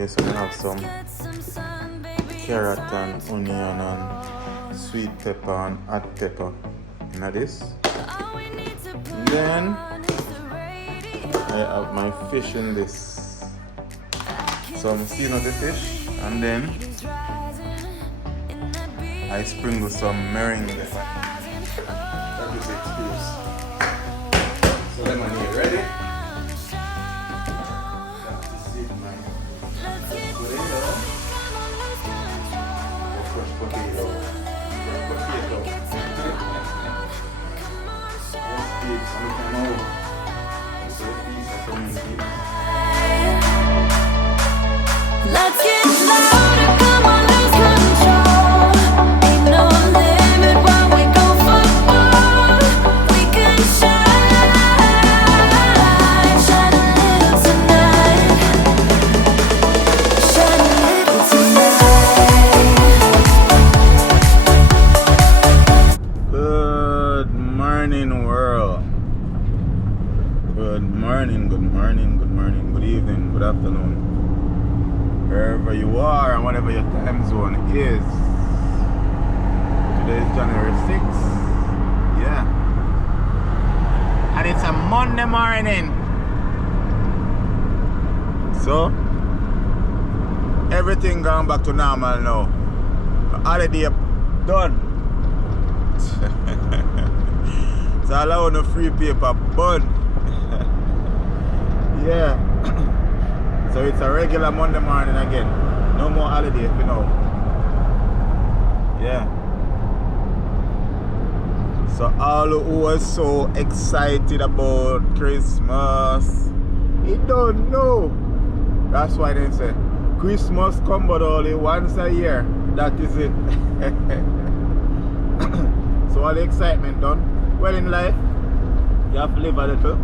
Yes, we have some carrot and onion and sweet pepper and hot pepper in this. And then I have my fish in this. So I'm seasoning the fish and then I sprinkle some meringue. That is it, please. So lemon here, ready? Potato. Let's get louder, come on, lose control. Ain't no limit while we go for more. We can shine a little tonight. Shine a little tonight. Good morning, world. Good morning, good morning, good morning, good evening, good afternoon. Wherever you are and whatever your time zone is. Today is January 6th. Yeah. And it's a Monday morning. So, everything gone back to normal now. The holiday done. So I allow no free paper bun. Yeah. So it's a regular Monday morning again. No more holiday, you know. Yeah. So all who was so excited about Christmas, you don't know. That's why they say Christmas come but only once a year. That is it. So all the excitement done. Well, in life, you have to live a little.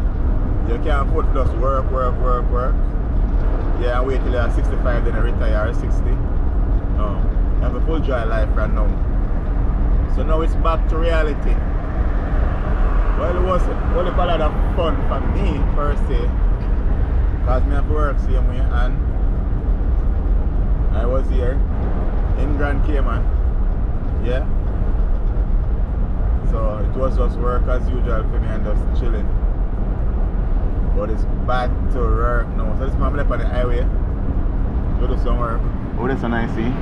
You can't afford to just work. Yeah, I wait till you're 65, then I retire at 60. No, I have a full joy life right now. So now it's back to reality. Well, it was a lot of fun for me, per se. Because I have to work same way, and I was here in Grand Cayman. Yeah. So it was just work as usual for me and just chilling. But it's back to work now. So this man left on the highway. Go do some work. Oh, that's a nice see.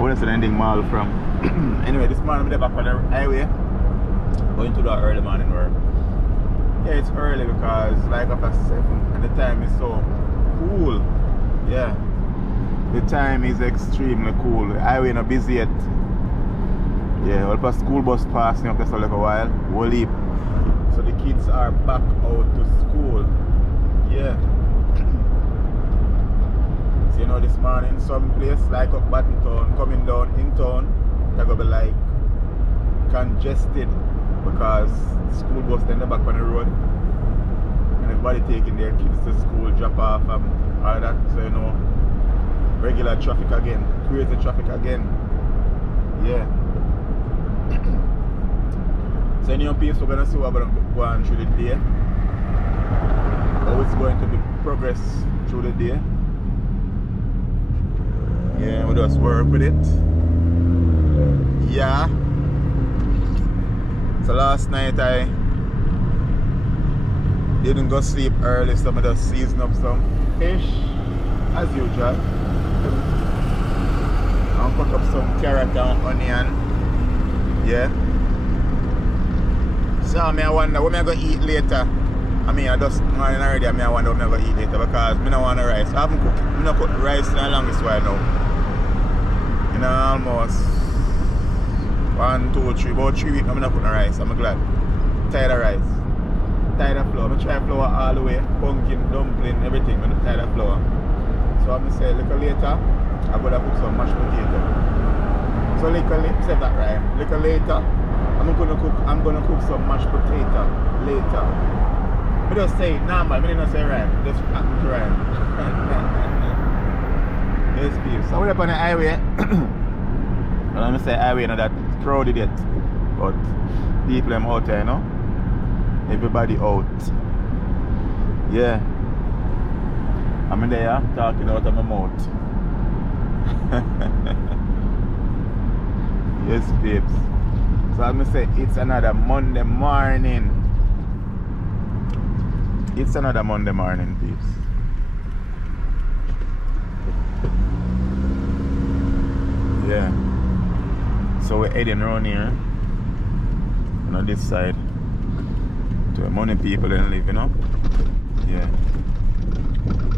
Oh, that's an ending mall from. Anyway, this man left back on the highway. Going to do early morning work. Yeah, it's early because like after 7 and the time is so cool. Yeah. The time is extremely cool. The highway not busy yet. Yeah, well, a school bus passing up just a little while. We'll leave. So the kids are back out to school. Yeah. So you know this morning some place like up Baton Town coming down in town, they're gonna be like congested because the school bus then back on the road and everybody taking their kids to school, drop off and all that. So you know, regular traffic again, crazy traffic again. Yeah. So in your piece we're gonna see what we're going to go on through the day. How it's going to be progress through the day. Yeah, we just work with it. Yeah. So last night I didn't go sleep early, so I just season up some fish as usual. And cut up some carrot and onion. Yeah. So I wonder what I'm going to eat later. I mean, I just morning already, I wonder what I'm going to eat later because I don't want rice. I haven't cooked rice in the longest while now. You know, almost 1, 2, 3, about 3 weeks I'm not cooking rice. I'm glad. Tired of rice. Tired of flour. I'm try flour all the way. Pumpkin, dumpling, everything. I'm tired of flour. So I'm going to say a little later, I'm going to cook some mashed potato. So little later, say that right. Little later, I'm gonna cook some mashed potato later. I just say it normal, I didn't say right. Just happen to rhyme. Yes, please. So we're up on the highway. I'm gonna say highway, not that crowded yet. But people are out there, you know. Everybody out. Yeah. I'm there talking out of my mouth. Yes, babes. So I'm gonna say it's another Monday morning. It's another Monday morning, babes. Yeah. So we're heading around here. And on this side. To where money people then live, you know? Yeah.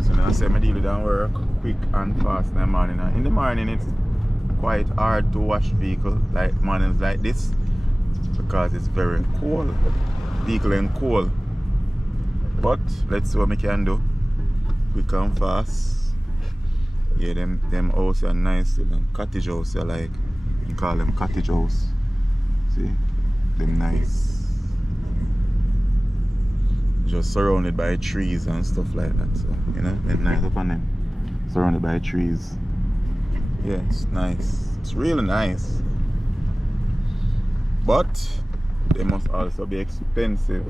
So now I say I deal with that work quick and fast in the morning. In the morning it's quite hard to wash vehicle like mornings like this because it's very cold. Vehicle and cold. But let's see what we can do. Quick and fast. Yeah, them house are nice, them cottage house are like, you call them cottage house. See? Them nice. Just surrounded by trees and stuff like that. So, you know, they're nice up on them. Surrounded by trees. Yeah, it's nice. It's really nice. But they must also be expensive.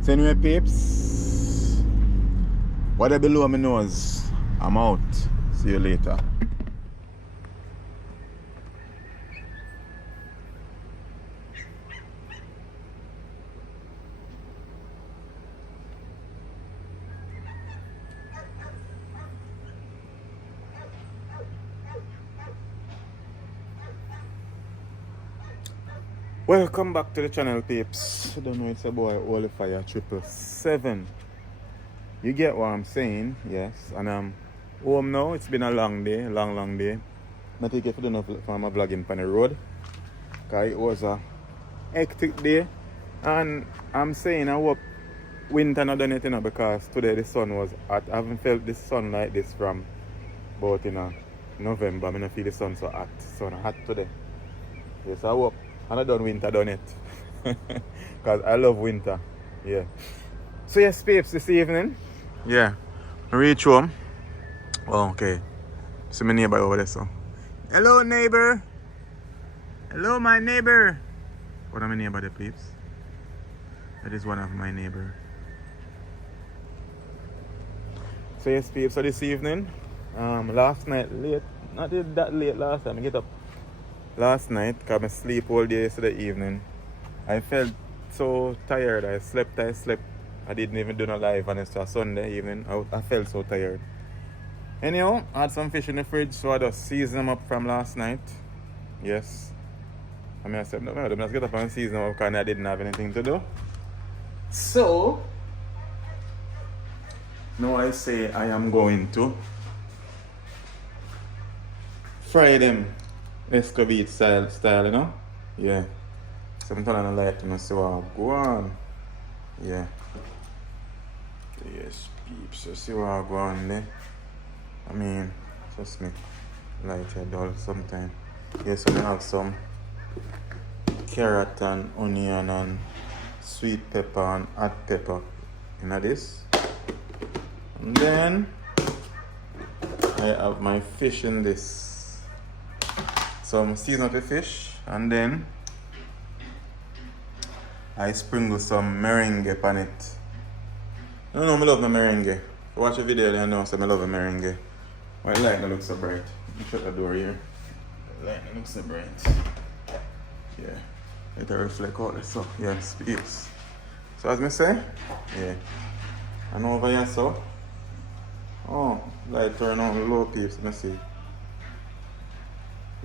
So anyway, peeps, whatever below my nose, I'm out. See you later. Welcome back to the channel, peeps. I don't know, it's a boy Holy Fire 777. You get what I'm saying? Yes. And I'm home now. It's been a long day, long day. I take it for enough for my vlogging on the road. Because it was a hectic day. And I'm saying I hope winter not done it, you know, because today the sun was hot. I haven't felt the sun like this from about November. I don't feel the sun so hot. Sun hot today. Yes, I hope. And I done winter done it. Because I love winter. Yeah. So yes, peeps, this evening. Yeah. I reach home. Oh, okay. See my neighbor over there, so. Hello, neighbor. Hello, my neighbor. What are my neighbor there, peeps? That is one of my neighbor. So yes, peeps, so this evening. Last night late. Not that late last time. I get up last night because I sleep all day yesterday evening. I felt so tired. I slept. I didn't even do no live on it Sunday evening. I felt so tired. Anyhow, I had some fish in the fridge, so I just seasoned them up from last night. Yes. I said, no, I just get up and season them up because I didn't have anything to do. So, now I say I am going to fry them. Escovite style, you know? Yeah. So I'm turning on the light and see what go on. Yeah. Yes, peeps. So see what go on there. I mean, trust me. Light head dull sometime. Yes, so I have some carrot and onion and sweet pepper and hot pepper in this. And then I have my fish in this. Some season of the fish, and then I sprinkle some meringue upon it. I don't know, I love my meringue. Watch the video and I know I love a meringue. Why the light that looks so bright? Let me shut the door here. The light that looks so bright. Yeah. Let it reflect out this so. Yeah, peeps. So as I say, yeah. And over here so. Oh, light turn on low, peeps. Let me see.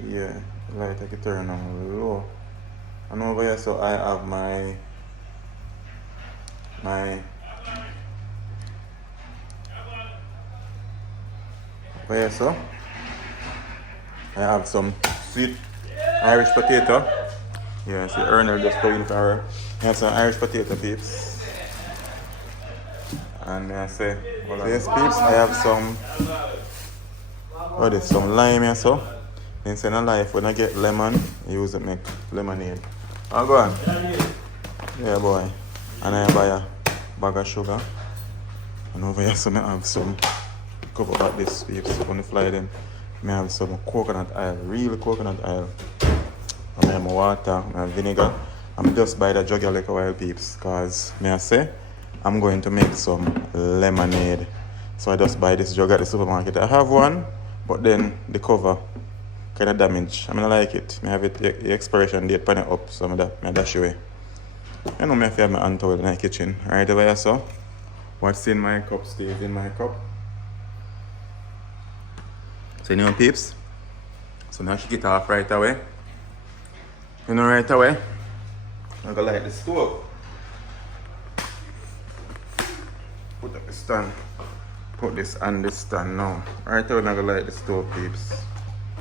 Yeah, light I can turn on low. And over here so I have my over here so I have some sweet Irish potato. Yeah, see Ernest just going for her. I have some Irish potato, peeps. And I say, well, yes, peeps, I have some some lime here so. Instead of life, when I get lemon, I use it make lemonade. Oh, go on. Yeah, boy. And I buy a bag of sugar. And over here, so I have some cover about this, peeps. So when you fly them, I have some coconut oil, real coconut oil. And I have my water, my vinegar. I'm just buy the jug of like a while, peeps, because I say I'm going to make some lemonade. So I just buy this jug at the supermarket. I have one, but then the cover kind of damaged. I mean, I like it. I have it, the expiration date pan it up, so I dash away. I know I have my hand towel in my kitchen. Right away, so what's in my cup stays in my cup. So, you know, peeps. So now kick it off right away. You know, right away, I'm gonna light the stove. Put up the stand. Put this on the stand now. Right away, I'm gonna light the stove, peeps.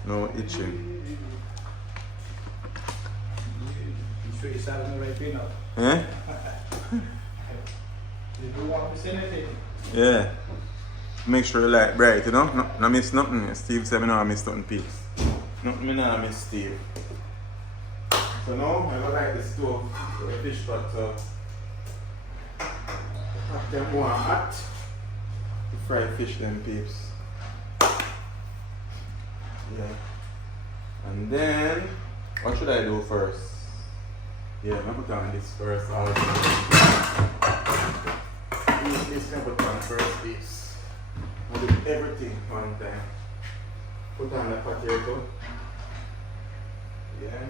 No itching. You sure you started in the right way now? Eh? You do want to say anything? Yeah. Make sure you light bright, you know? No miss nothing. Steve said I don't miss nothing, peeps. Nothing, I don't miss Steve. So now, I'm gonna light the stove for the fish pot to have them more hot to fry fish then, peeps. Yeah. And then, what should I do first? Yeah, I'm gonna put on this first also. This can put on first, peeps. I'll do everything one time. Put on the potato. Yeah.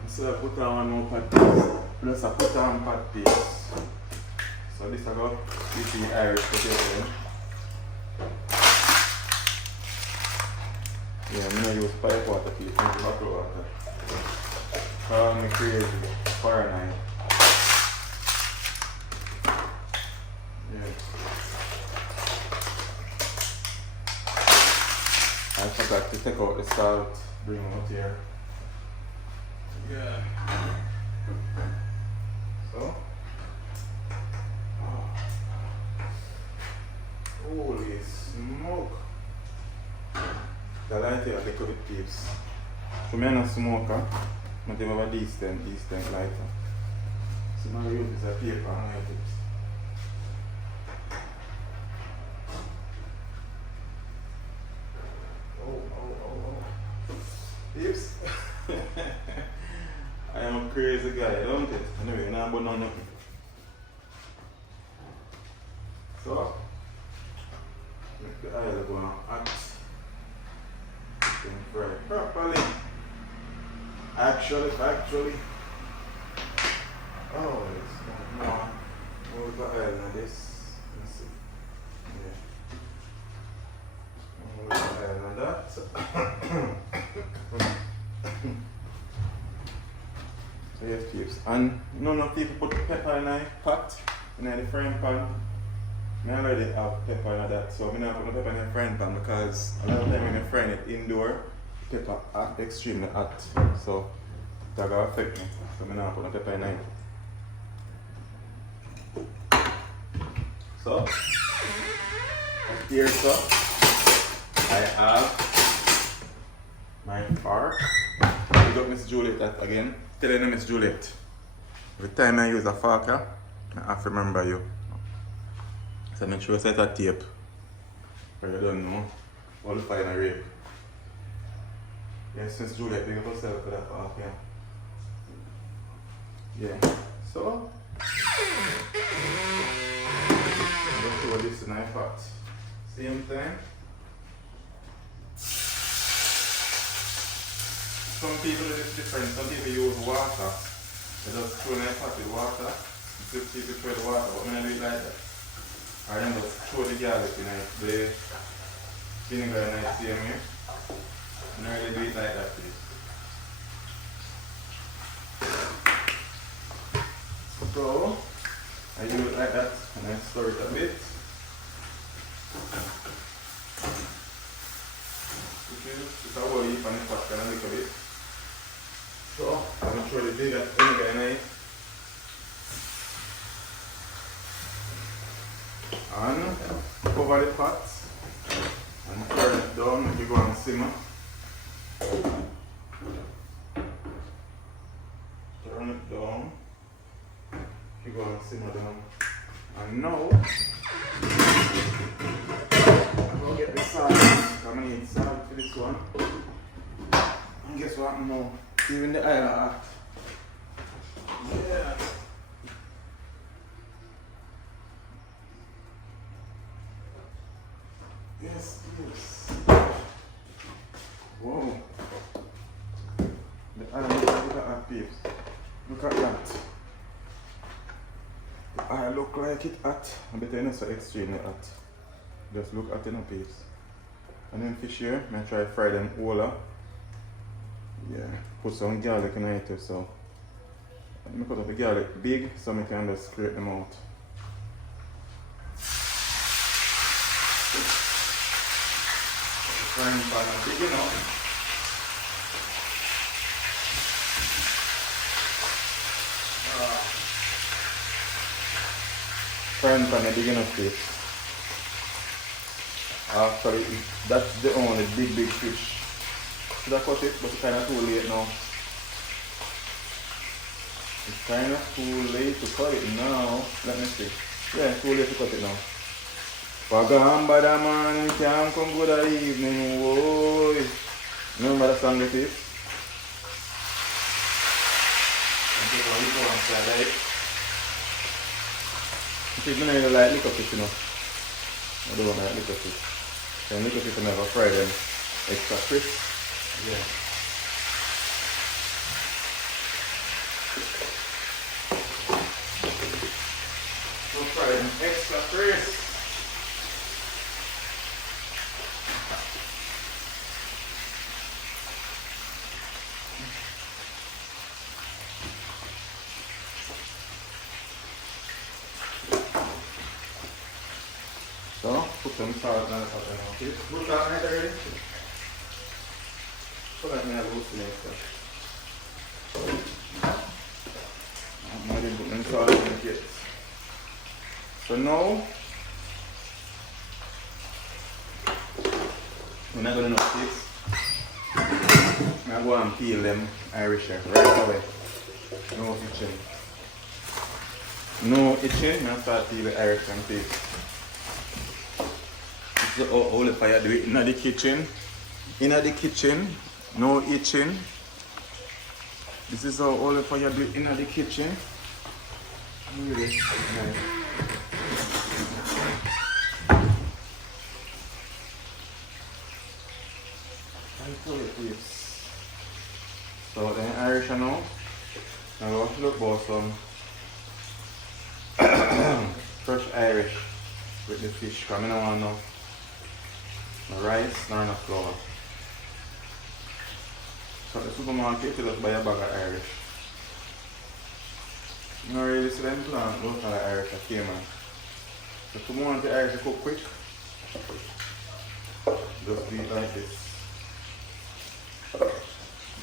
And so I put on one more pot piece. Plus I put on pot piece. So this I got this is Irish potato. Yeah, I'm gonna use pipe water piece, not bottled water. Call me crazy. Fahrenheit. Yeah. I forgot to take out the salt, bring it out here. Yeah. So. Oh. Holy smoke. The lighter I take out the tips. So I'm not a smoker, but I have a decent lighter. So now I use this paper and light it. Oh. Tips? I am a crazy guy, don't it? Anyway, I'm not going on nothing. So, make the oil go on hot. Fry properly. Actually. Oh, it's going on. Move the oil on this. Let's see. Yeah. Move the oil on that. So yes, keeps. And none of people put pepper in a pot, in the frying pan. I already have pepper in that, so I'm not put pepper in the frying pan because a lot of time when you're frying it indoor, pepper hot, extremely hot, so that will affect me. So I'm not put pepper in it. So here, so I have my fork. I got Miss Juliet that again. Telling her Miss Juliet, every time I use a fork, I have to remember you. So make sure you set a tape. But you don't know. All the fire in a rape. Yes, Miss Juliet, big up yourself for that fork, yeah. So I'm going to throw this in my pot. Same time. Some people do this different. Some people use water. They just throw in a pot with water. Some people throw the water, but I do it like that. I then just throw the garlic in it, the vinegar in it, same here. And I really do it like that, please. So, I do it like that and I stir it a bit. It's a whole heap on the pot and a little bit. So, I'm going to throw the vinegar in it. And cover the pot and turn it down if you go and simmer. Turn it down. You go and simmer down. And now I'm gonna get the salt. I'm gonna need salt for this one. And guess what now? Even the oil are hot. Yeah. Yes, yes. Whoa. The eye, look at that, peeps. Look at that. The eye look like it hot. I bet it's not so extremely hot. Just look at it now, peeps. And then fish here, I try to fry them whole. Yeah, put some garlic in it too, so let me cut up the garlic big so I can just scrape them out. Frying pan is big enough. Frying pan is big enough, please. Actually, that's the only big fish. Should I cut it? But it's kind of too late now. It's kind of too late to cut it now. Let me see. Yeah, too late to cut it now. Pagamba da man can't come good evening, boy. Remember the song it is? And people are looking outside, right? It is not like liquor fish, you know. I don't like liquor fish. And liquor fish will never fry them extra crisp. Yeah. So fry them extra crisp. So, put some salt in the pot now. Okay, put that right already. So that may have loose later. I'm not even putting salt in it yet. So now, we're not going to know this. I'm going to go and peel them Irish right away. No itching. No itching, I'm going to start peeling Irish and peas. This is all the fire do it in the kitchen. In the kitchen, no itching. This is how all the fire do it in the kitchen. Really nice. So then Irish now. Now look about some fresh Irish with the fish coming on now. No rice, nor no flour. So at the supermarket you just buy a bag of Irish. You don't really see them plant local Irish at Cayman. So if you want the Irish to cook quick, just do it like this.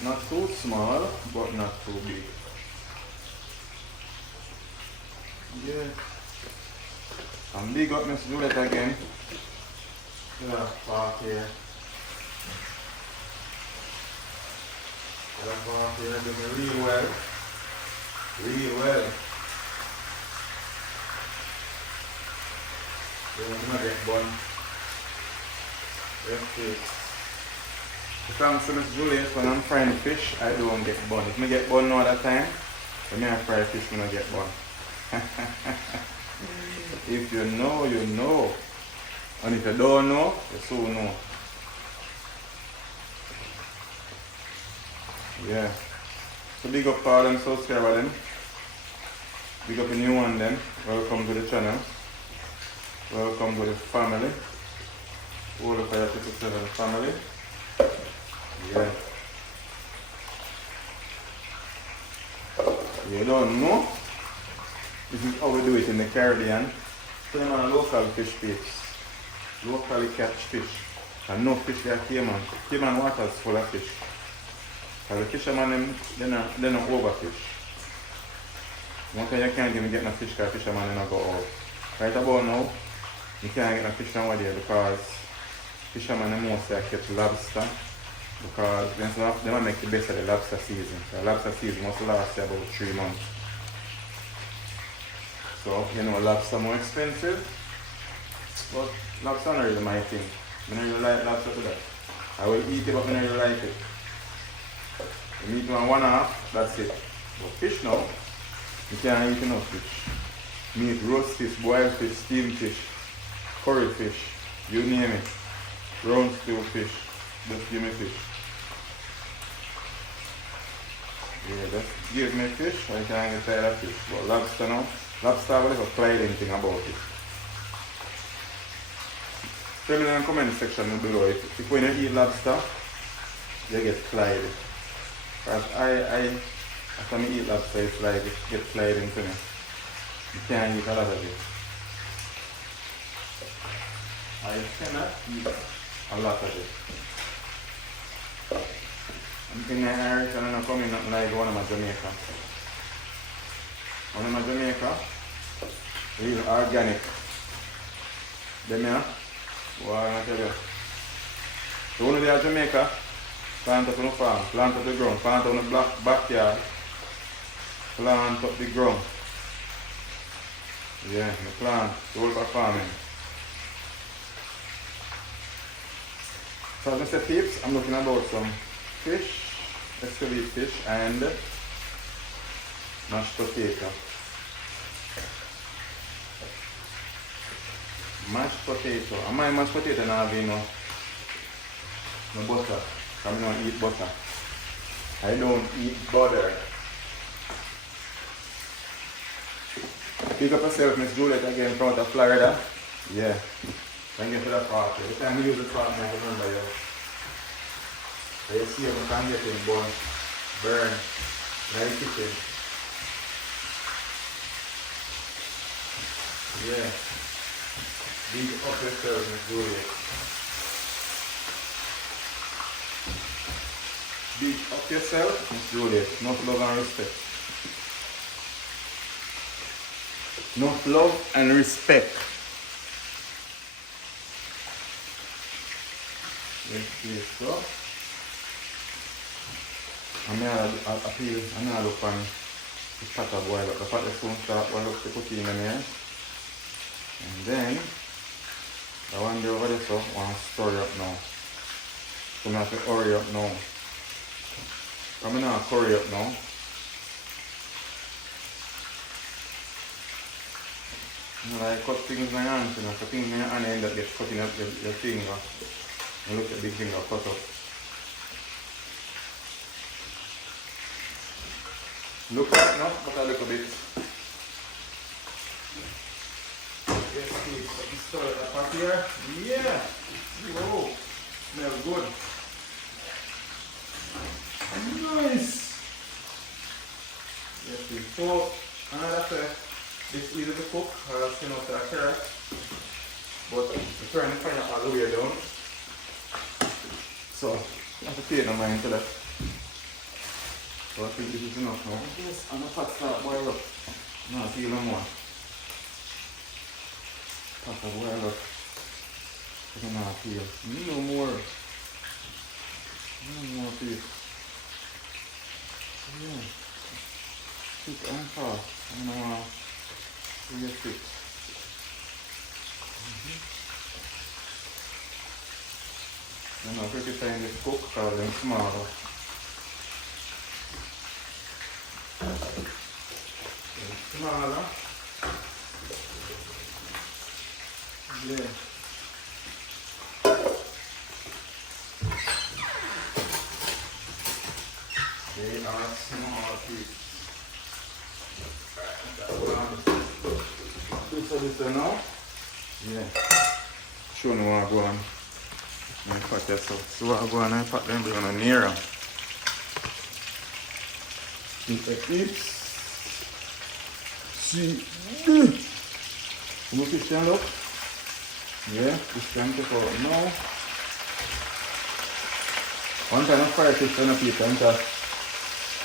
Not too small, but not too big. Yeah. And big up Miss Juliet again. Yeah, park here. That park here do me real well. Real well. Don't not get bun. Yes, please. Thanks to Miss Juliet, when I'm frying fish, I don't get bun. If I get bun all the time, when I fry fish, I don't get bun. If you know, you know. And if you don't know, you soon know. Yeah. So big up all them subscribers them. Big up a new one then. Welcome to the channel. Welcome to the family. All of our 57 family. Yeah. You don't know? This is how we do it in the Caribbean. So them are local fish pits. Locally catch fish. And no fish there Cayman. Cayman water is full of fish. Because the fishermen, they're not overfish. One time you can't even get no fish because fishermen don't go out. Right about now, you can't get no fish over there because fishermen mostly catch lobster. Because they want to make the best of the lobster season. The lobster season must last about 3 months. So, you know, lobster more expensive. But lobster not really my thing. I don't really like lobster to that. I will eat it, but I don't really like it. You eat one half, that's it. But fish now, you can't eat enough fish. Meat, roast fish, boiled fish, steamed fish, curry fish, you name it. Brown stew fish. Just give me fish. Yeah, just give me fish. I can't get tired of fish. But lobster now. Lobster will have a Clyde thing about it. Tell me in the comment section below if when you eat lobster, you get Clyde. Because after me eat lobster, it's like it gets Clyde into me. You can't eat a lot of it. I cannot eat a lot of it. I'm thinking Irish and I'm not coming nothing like one of my Jamaica. One of my Jamaica, real organic. Them here, what I tell you. So one of the Jamaica, plant up on the farm, plant up the ground, plant up on the backyard, plant up the ground. Yeah, the plant, the whole for farming. So as I said peeps, I'm looking about some fish, escovite fish and mashed potato. Mashed potato. And my mashed potato now have no butter. I don't eat butter. I don't eat butter. Pick up yourself, Miss Juliet, again from out of Florida. Yeah. Thank you for the party. Every time you use the party, I remember you. So you see how I can get in burn, like kitchen. Yeah. Big up yourself, Miss Juliet. Big up yourself, Miss Juliet. Enough love and respect. Enough love and respect. Let's see so. I'm going to appeal, I'm going to look on the pot of boil up. The pot is soon start boil up, to put in there. And then, the one there over there so, I want to stir it up now. So I have to hurry up now. I'm going to hurry up now. You know, like cut things in my hands, you know, cut things in your hand and end up get cutting up your finger. And look at the big finger cut up. Look at now, but a little bit. Yes, please. Let me stir it up here. Yeah! Whoa! Smells good. Nice! Yes, please. So, another thing. It's easy to cook, you know, to a carrot. But you turn the fire all the way down. So, you have to pay no mind to that. So I think this is enough now. Yes, and the pot start boil up. No, feel no more. Pot will boil up. I don't know feel. No more. No more feel. Yeah. Thick and fast. I don't know. Really thick. You know, pretty time this cook because they're smaller. Smaller. Yeah. They are small pieces. That one. This now? Yeah. Show me what I go on. I put this up. So I go on and put them on nearer. Look at this. See. Look at stand up. Yeah, this can take out now. One kind of fire fish on a piece and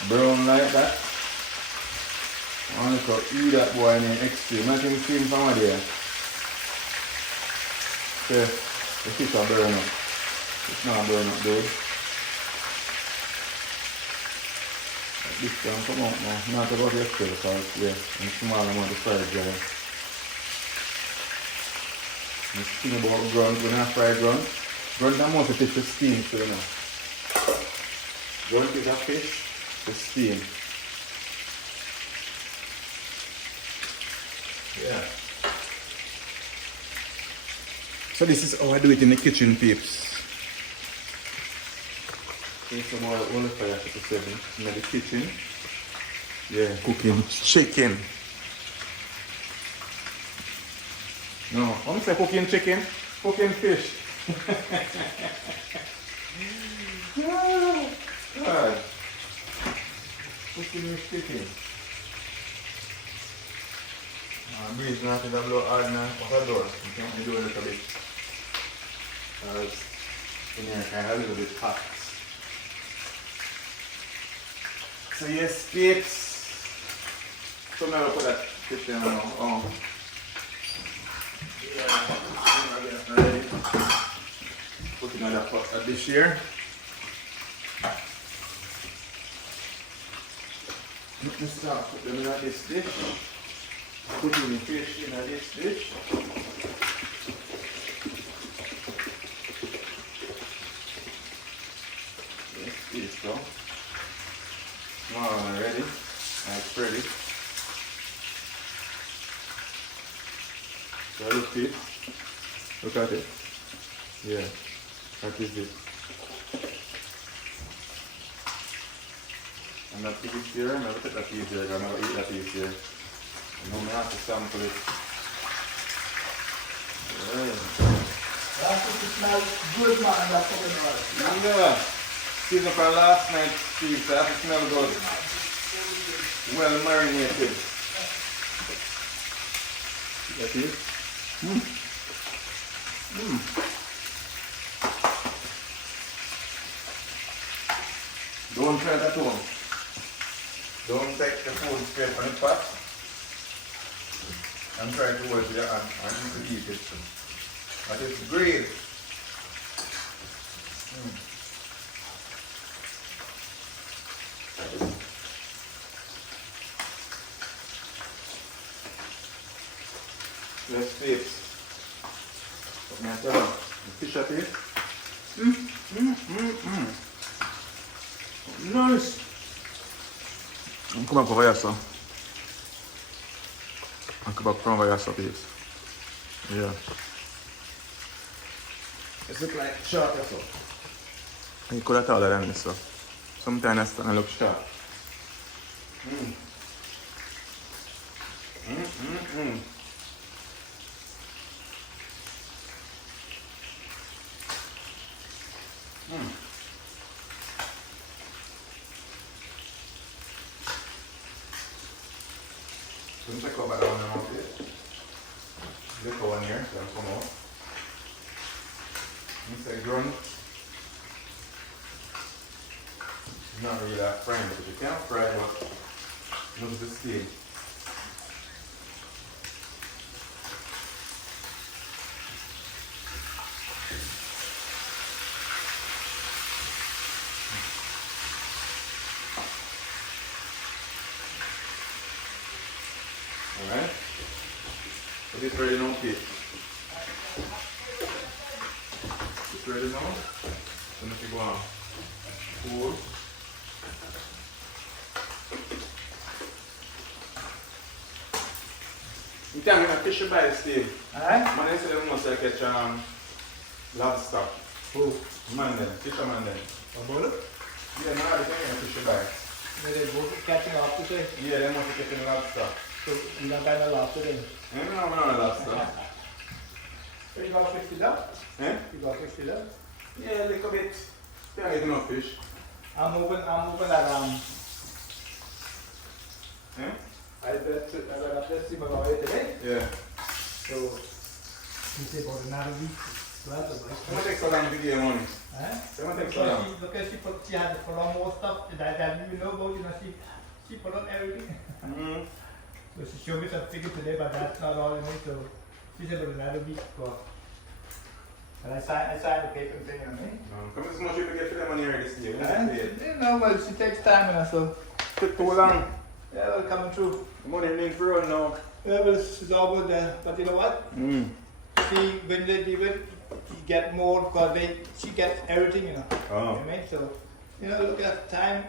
brown like that. I want to eat that boy in extreme. Not even see him from there. Okay, the fish are burn up. It's not burn up, dude. This can come out now. Not about yesterday because yeah, in small amount of fried dry. The thing about grunt, when I fry grunt, grunt amount of fish to steam, so you know. Grunt is a fish to steam. Yeah. So this is how I do it in the kitchen, peeps. Take some more oil fire to 7 in the kitchen. Yeah, cooking chicken. No, I'm say cooking chicken, cooking fish. God. Cooking chicken. Breeze not in the blow hard now. What's the door? You can do a little bit. In here kind of a little bit hot. So yes, peeps. So now I'll put that fish in now. Oh. Yeah, ready. Put another pot of dish here. Let's start put them in this dish. Put in the fish in this dish. Yes, this go. Ready. That's ready. So look it. Look at it. Yeah. That is it. I'm not put it here. I'm going to put that piece here. I'm going to eat that piece here. And I'm going to have to sample it. Yeah. That's what it smells good, man. That's what it smells. Yeah. Season for last night's cheese. That has to smell good. Well marinated. That's it. Don't try that at home. Don't take the food straight from the pot and try to hold it with your hand and you eat it. That is great. Yes, peeps. What may I tell you? The fish at it. Nice. Come up over here, sir. Come up from over here, sir, peeps. Yeah. It looks like sharp, sir. You could have taller than this, sir. Sometimes it's starting to look sharp. Don't check out that one out here. Little one here, so come out. Inside grunt. Not really that frying, but you can't fry it, lose the skin. Alright? So this ready now, Pete? This ready now? So let me go on. Cool. You can't get a fish by the steam. Alright? Man, they say they must catch lobster. Who? Man then, fisherman then. A bullet? Yeah, no, they can't get a fish by. They both catching lobster, say? Yeah, they must be catching lobster. So you don't buy no lobster then? No, no, lobster. So you got 50 left? Eh? You got 50 left? Yeah, a little bit. Can't get enough fish. I'm moving that Eh? I got this thing about it today. Yeah. So you say about another week. Well, How much take so long to get money? huh? How much take so long? Look at she had to put on more stuff that you know about, you know, she put on everything. So she showed me some figures today, but that's not all in it, so she said about another week for. And I signed the paper thing on me. Come on, so much people get for the money already this year. No, well, she takes time, and so. Took too long. Yeah, well, coming through. The money remains for run now. Yeah, but it's all good there. But you know what? She, when they do it, she get more because she gets everything, you know. Oh. You know, so, you know, look at the time.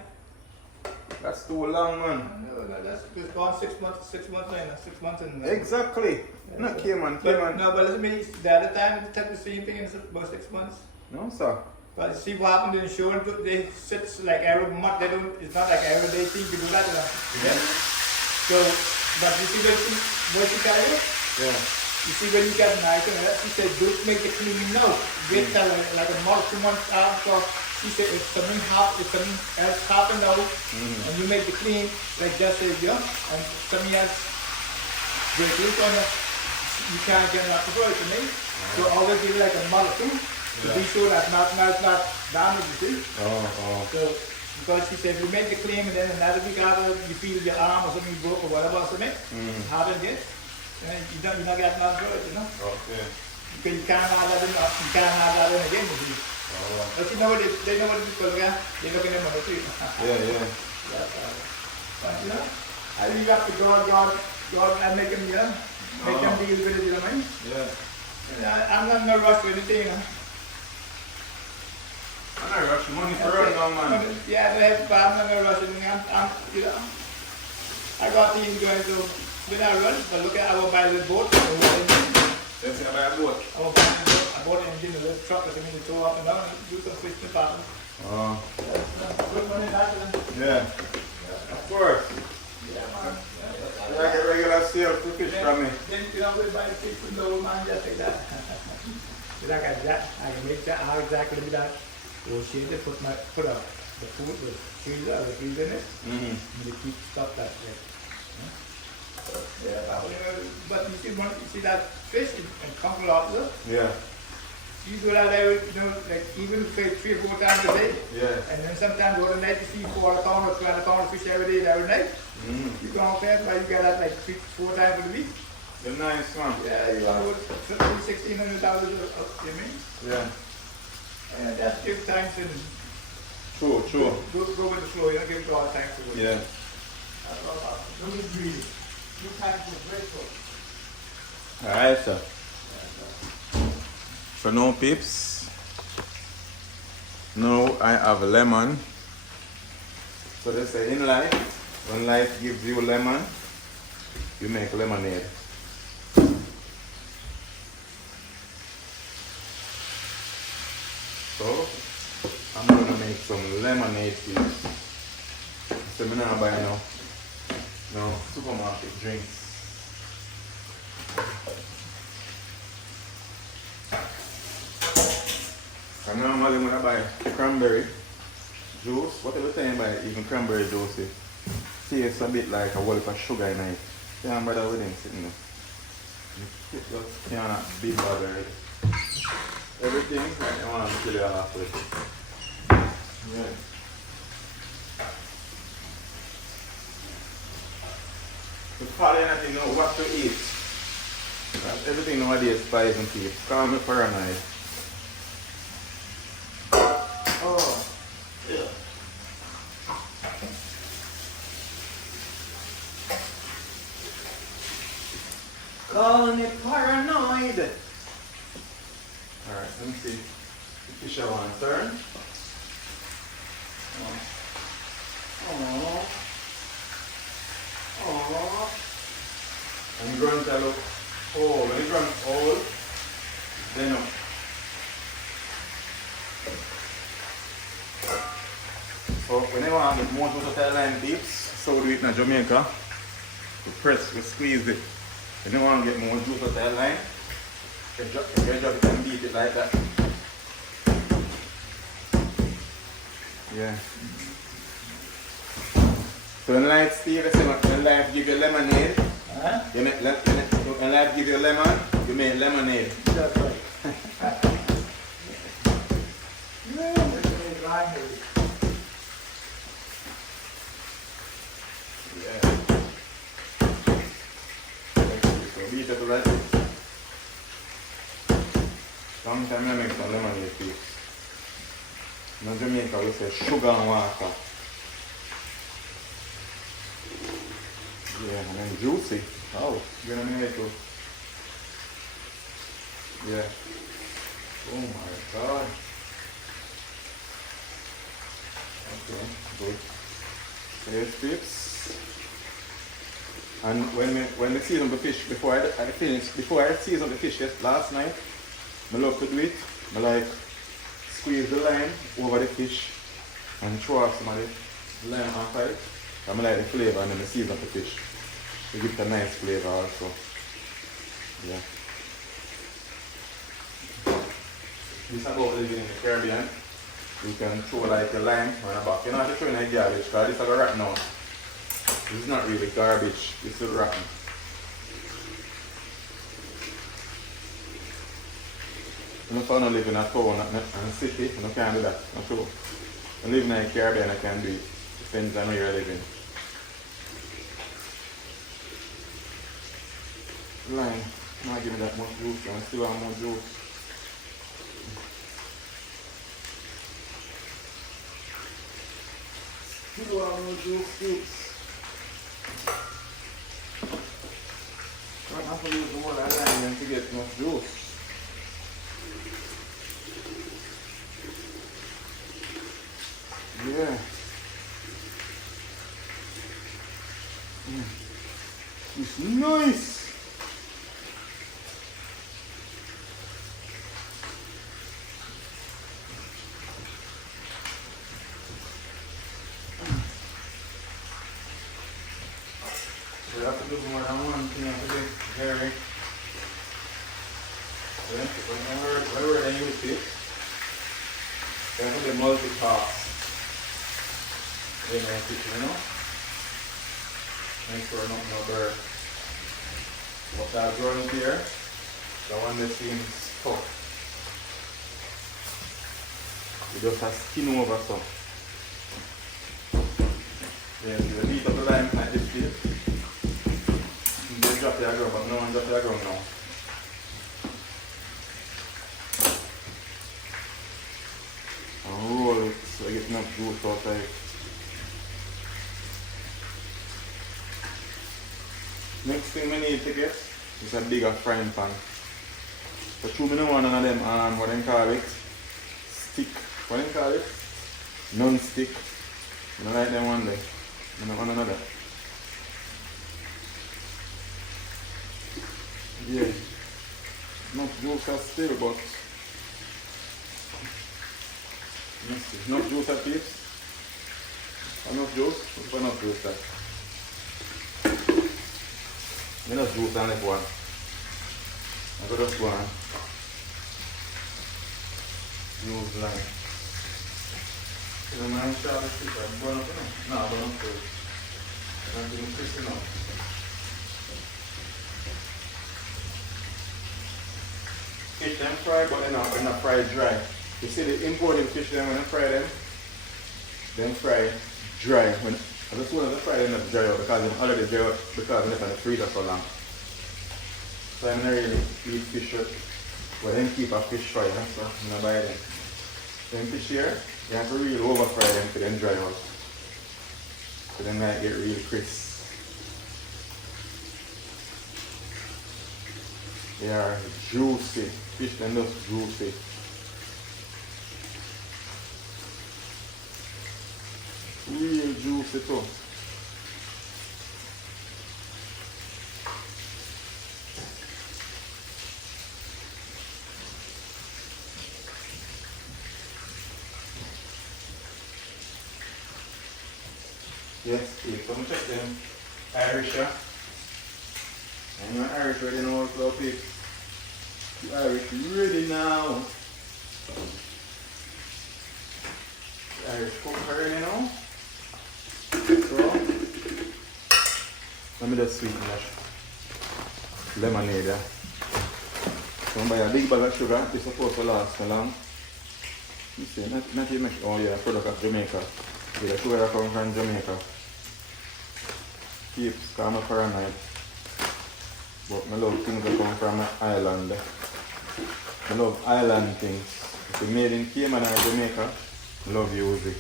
That's too long, man. No, that's just gone 6 months, 6 months now, 6 months and Exactly. Not Cayman, But, Cayman. no, but listen, me, the other time it took the same thing in about 6 months. No, sir. But see what happened in insurance, they sit like every month, they don't, it's not like every day thing to do that, you know. Yeah. So, but you see what she tell you? Yeah. You see when you get married, she said, don't make it cleaning now. Wait till like a month, 2 months after. She said, if something else happened now, and you make the clean, like just say, yeah, and something else break loose on it, you can't get enough for it, to me. So always give it like a month or two, to be sure that not damaged, you see. So, because she said, if you make the claim and then another week after you feel your arm or something broke or whatever, something, happen again, you're not getting nothing for it, you know. Okay. Because you can't have that in again, you see. But you know what they know what people are, they look in the money too. Yeah. But you know, I leave up to God and make them, you know, make them deal with it, you know what I mean? Yeah. I'm not in a rush with anything, you know. I'm not rushing money for run now, man. Yeah, but I'm not in a rush. I'm, you know, I got things going to, when I run, but look at, I will buy the boat, Let's say I buy a boat. I will buy the boat, I bought an engine, a little truck that I mean to tow up and down and do some fishing pattern. Good money that, you know. Yeah. Of course. Yeah, man. I get regular sale to fish from me. Then, you know, we buy fish from the old man just like that. Like that, I can make that, how exactly that. We'll shade it, put the food with freezer, or the freezer in it, and they keep stuff that way. Yeah, but you see that fish and come out there. Yeah. You do that every, you know, like even 3 or 4 times a day. Yeah. And then sometimes go to night you see 4 pound or 12 pound of fish every day, every night. You go out there, but you get that like 3 or 4 times for the week. They're nice, man. Yeah, you want to $1,600, you mean? Yeah. And that's give thanks and True. go with the flow, you don't give God thanks to it. Yeah. That's all. Don't be greedy. Give thanks to grateful. Alright, sir. So now, peeps. Now I have lemon. So they say in life, when life gives you lemon, you make lemonade. So I'm gonna make some lemonade peeps. So I'm not buying no supermarket drinks. I normally when I buy cranberry juice, whatever time I buy even cranberry juice, it tastes a bit like a whole of sugar in it. Can't bother with them sitting there. You just can't be bothered. Everything like I want to kill you off with. Yeah. The father nothing know what to eat. Everything nowadays is spice and tea. Call me paranoid. Oh, yeah. Call me paranoid. Alright, let me see. The fish I want to turn. Oh. And the grunt I look old. When the grunt old, then up. So whenever I get more versatile line dips, so we do it in Jamaica. We press, we squeeze it. When you want to get more versatile line, you drop it and beat it like that. Yeah. So when life stay the same, when life give you lemonade, you make when life give you lemon, you make lemonade. That's right. Yeah. So beat it like this. Long time I make some lemonade peeps. In Jamaica we say sugar and water. Yeah, and then juicy. Oh, you're gonna make it. Yeah. Oh my god. Okay, good. Yes, peeps. And when I season the fish, before I season the fish last night, I love to do it. I like squeeze the lime over the fish and throw out some of the lime after it. I like the flavor and then I season the fish. To give it a nice flavor also. Yeah. This is about living in the Caribbean. You can throw like a lime on a back. You don't have to throw in a garbage because this is a rotten out. This is not really garbage, this is rotten. You know, if I don't live in a town and a city, you can't do that. Not true. I live in the Caribbean, I can do it. Depends on where you're living. Lime, not give me that much juice, I still have more juice. Still have more juice. I have to use more lime to get enough juice. Yeah. It's nice. We have to do more than one thing after this, Jerry. Whenever I use this, I have to multitask in my kitchen, you know? Make sure nothing will burn. What I've grown here, the one that seems tough. You just have skin over some. Yeah, you heat up the lime like this here. You drop the ground, but no one drop the ground now. And roll it so I get enough juice outside. Next thing we need to get is a bigger frying pan. But true, I don't want none of them, what they call it, stick, what they call it, non-stick. I don't like them one day, I don't want another. Yeah, not juice as still, but let's see, not juice at least. Enough juice, what's enough juice that? I just juice on this one. I got this one. Use lime. Is it my shot of fish? I burn up enough? No, I burn up first. I'm doing crispy now. Fish them fry, but they're not fried dry. You see the imported fish them when I fry them fry dry. I just want to fry them not dry out because I'm already dry out because I'm left in the freezer so long. So I'm not really eat fish out. But then keep a fish fry, so I'm not buy them. Then fish here, you have to really over fry them to then dry out. So then might get really crisp. They are juicy. Fish them just juicy. Real juicy too. Yes, please. Come check them Irish. And you're Irish ready now, so pick. The Irish ready now. The Irish cook ready now. So, let me just sweeten that lemonade. So, I buy a big bag of sugar. This is supposed to last so long. You see, not even, oh yeah, product of Jamaica. Yeah, the sugar comes from Jamaica. Keeps calm up paranoid. But I love things that come from Ireland. I love island things. If it's made in Cayman or Jamaica, I love use it.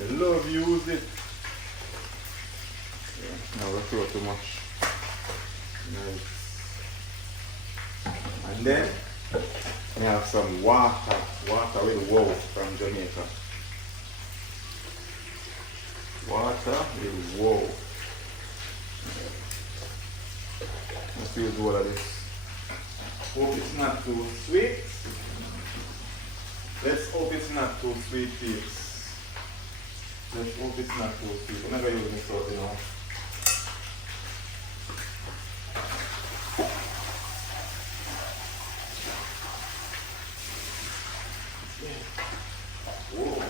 I love use it. Yeah, now we throw too much. Nice. And then we have some water with wow from Jamaica. water. Whoa. Let's use all of this. Hope it's not too sweet. Let's hope it's not too sweet, peeps. Let's hope it's not too sweet. I'm not going to use this salt, you know. Whoa.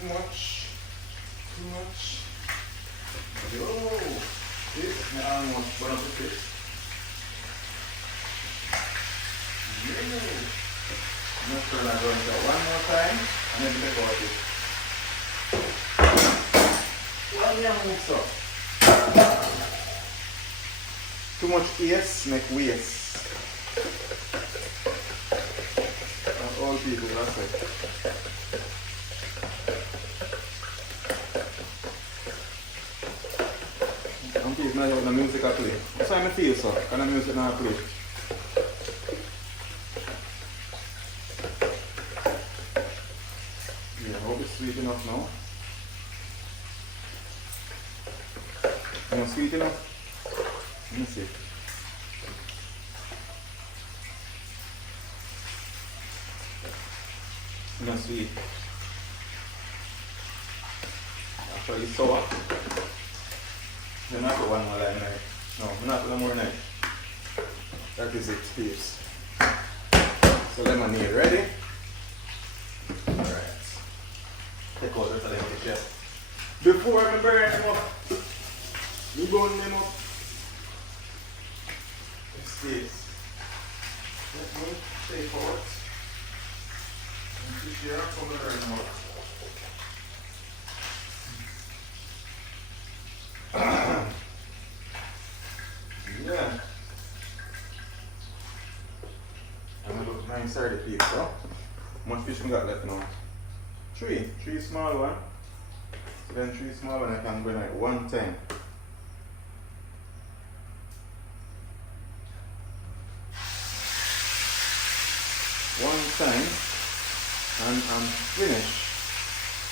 Too much. Yo, this is almost one of the fish. Yeah. Make sure I'm going to go one more time and then take out it. Well, yeah, move so. Too much ears make waste. All people, that's it. I'm feeling like the music I play. That's how I feel, so. Kind of music now I play. Yeah, I hope it's sweet enough now. You know, sweet enough? Let me see. Not sweet. Actually sour. Then I put one more line right. No, not one more night. That is it, peeps. So lemonade ready. Alright. Take out the rest of them fish, yeah. Before I burn them up, you burn them up. What's this? Let me take out. Fish here, come and burn them up. Yeah. I'm gonna look 930 feet, so. How much fish we got left now? Three small one. So then 3 small one I can bring like 110. One time and I'm finished.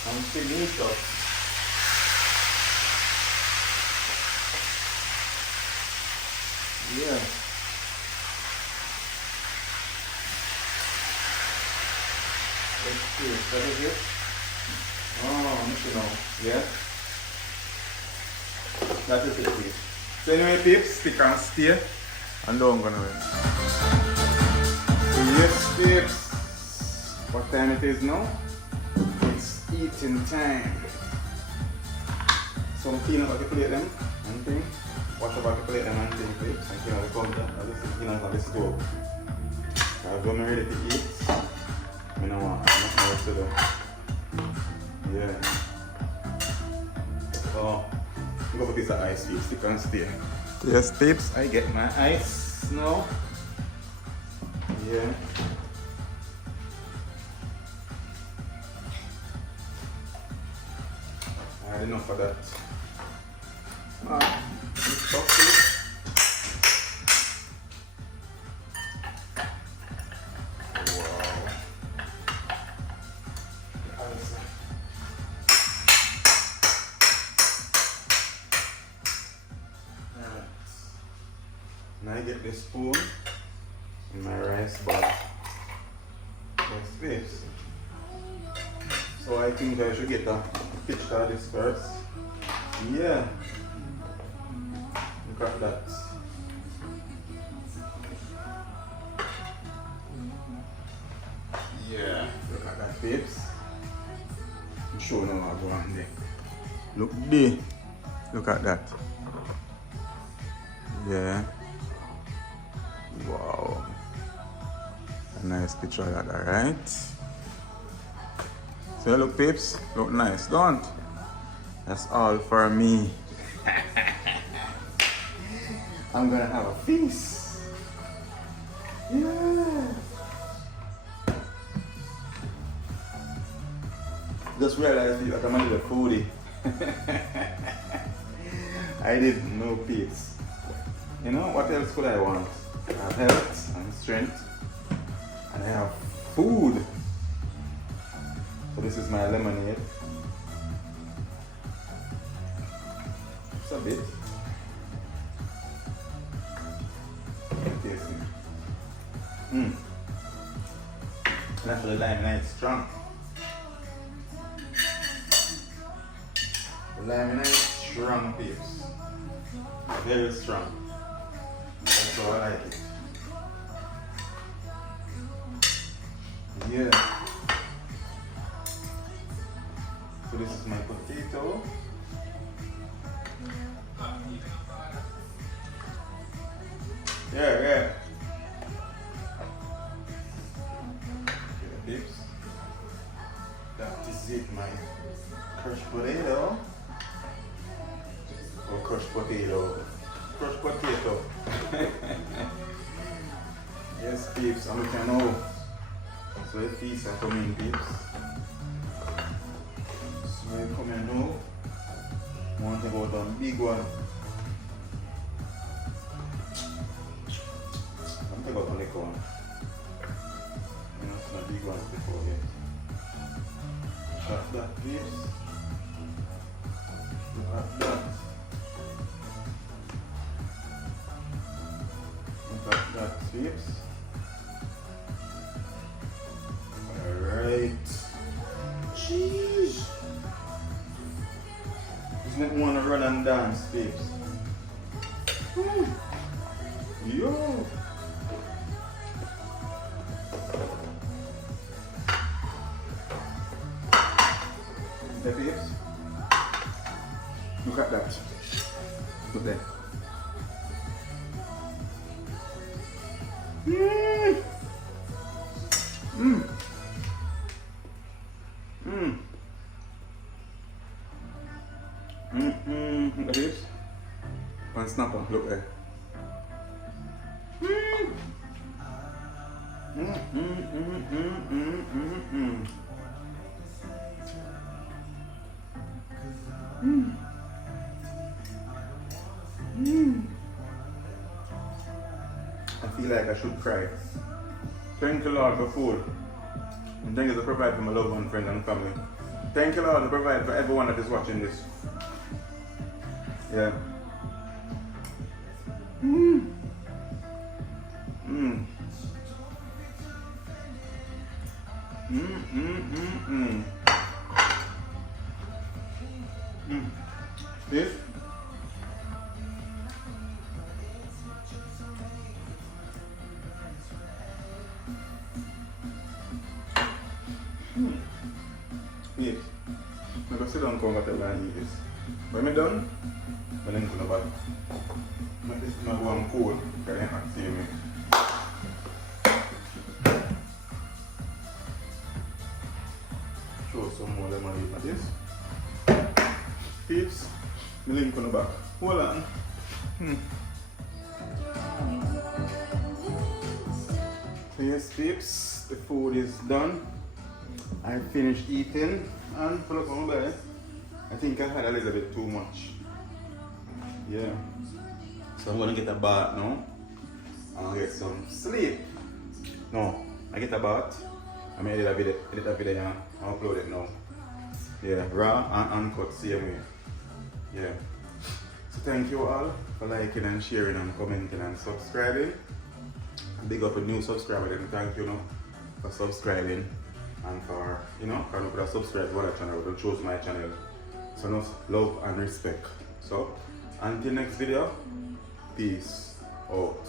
I'm finished up. Yeah. Let's see, that is it? Oh, you know, yeah. That is it, peeps. So anyway, peeps, stick and stay. And now I'm gonna wait. So yes, peeps. What time it is now? It's eating time. So I'm cleaning up the plate them and thing. Wash about the plate and thing, peeps. And clean out the counter. And this is clean out the stove. Because when I'm ready to eat, I don't want nothing else to do. Yeah. So, I'm going to put this ice, peeps. Stick and stay. Yes, peeps. I get my ice now. Yeah. I had enough of that. Stop it. Wow. Now I get this spoon in my rice bowl. Yes, peeps. So I think I should get a picture of this first. Yeah. Look at that. Yeah. Look at that, peeps. I'm showing you what I go on there. Look there. Look at that. Yeah. Wow. A nice picture of that, alright? So look, peeps, look nice, don't? That's all for me. I'm gonna have a feast. Yeah. Just realized like I'm a little foodie. I didn't know, peeps. You know, what else could I want? I have health and strength. And I have food. So this is my lemonade. Just a bit. Tasty. And after the lime, nice strong. The lime is strong, peeps. Very strong. That's how I like it. Yeah. So this is my potato. Yeah. Okay, peeps. That is it, my crushed potato. Or crushed potato. Crushed potato. Yes, peeps, I'm looking now. So the feast are coming, peeps. So we come here now. Want to go down big one. I'm going to go down the little one. You know, it's not big ones before yet. Look at that, peeps. Look at that. Look at that, peeps. Alright. Jeez. Just make me want to run and dance, peeps. Yo. The peeps. Look at that. Look there. Look at this. One snapper, look there. I feel like I should cry. Thank you, Lord, for food. And thank you to provide for my loved one, friend, and family. Thank you, Lord, to provide for everyone that is watching this. Yeah. This. Yes. I'm going to sit down comfortable and eat this. When I'm done, I'm going to go back. This is not one cold, because you're not seeing me. Show some more lemonade like this. Peeps, the link on the back. Hold on. So yes, peeps, the food is done. I finished eating and pull up on my belly. I think I had a little bit too much. Yeah. So I'm gonna get a bath now. I'm gonna get some sleep. No, I get a bath. I'm gonna edit a video and upload it now. Yeah, raw and uncut, same way. Yeah. So thank you all for liking and sharing and commenting and subscribing. Big up a new subscriber, then thank you now for subscribing and for, you know, kind of put a subscribe to our channel, to choose my channel. So enough love and respect. So until next video, peace out.